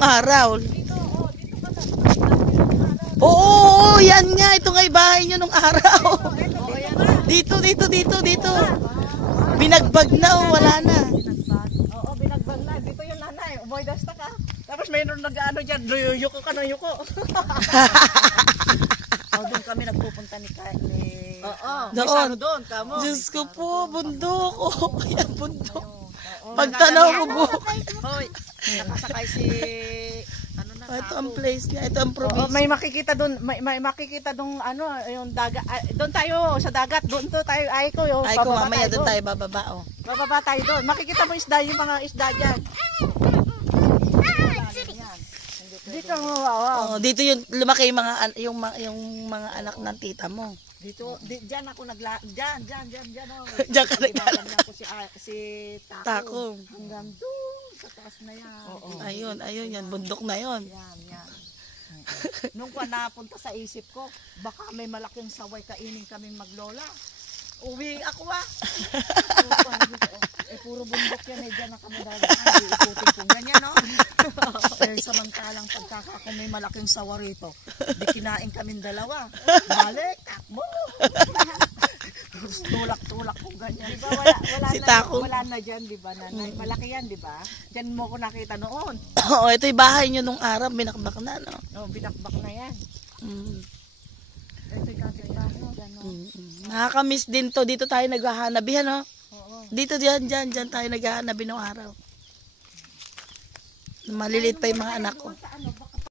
nung araw. Dito, dito ka na. Oo, yan nga. Ito nga yung bahay nyo nung araw. Dito, Dito. Binagbag na o, wala na. oo, binagbag na. Dito yung nanay. Umoy dasta ka. Tapos mayroon nag-ano dyan. Yuko ka ng yuko. Doon kami nagpupunta ni oo. Doon. Kamo. Diyos ko po, bundok. Oh, yan, bundok. Pagtanaw ko buhok. Hoy, nakasakay si Ito ang place niya. Ito ang probinsya. may makikita doon, may makikita doon ano, yung dagat. Doon tayo sa dagat, doon to tayo ay ko yung Ay ko, mamaya doon tayo bababa. Oh. Bababa tayo doon. Makikita mo isda, yung mga isda diyan. Dito mo, Oh, dito yung lumaki yung mga anak ng tita mo. Dito, diyan ako diyan. Oh. Diyan ka naglalakad. Niya ako si Tako. Hanggang doon sa taas na yan. Ayun, yan. Bundok na yon. Yan. Nung napunta sa isip ko, baka may malaking saway kainin kaming maglola. Uwi ako puro bundok yan diyan na kami dadaan. Ikutin ko ganyan, no? Pero samantalang pagkaka kung may malaking sawa rito, di kinain kaming dalawa. Balik, takbo. Tulak-tulak ko ganyan. Diba wala Si na, Tako. wala na dyan, diba nanay? Malaki yan, diba? Dyan mo ko nakita noon. Oo, ito yung bahay nyo nung araw. Binakbak na, no? Oh, binakbak na yan. Ito yung kapitbahay mo, gano'n. Nakakamiss din to. Dito tayo naghahanabi, no? Oo. Dito, dyan tayo naghahanabi nung araw. Malilit pa yung mga anak ko. Sa ano,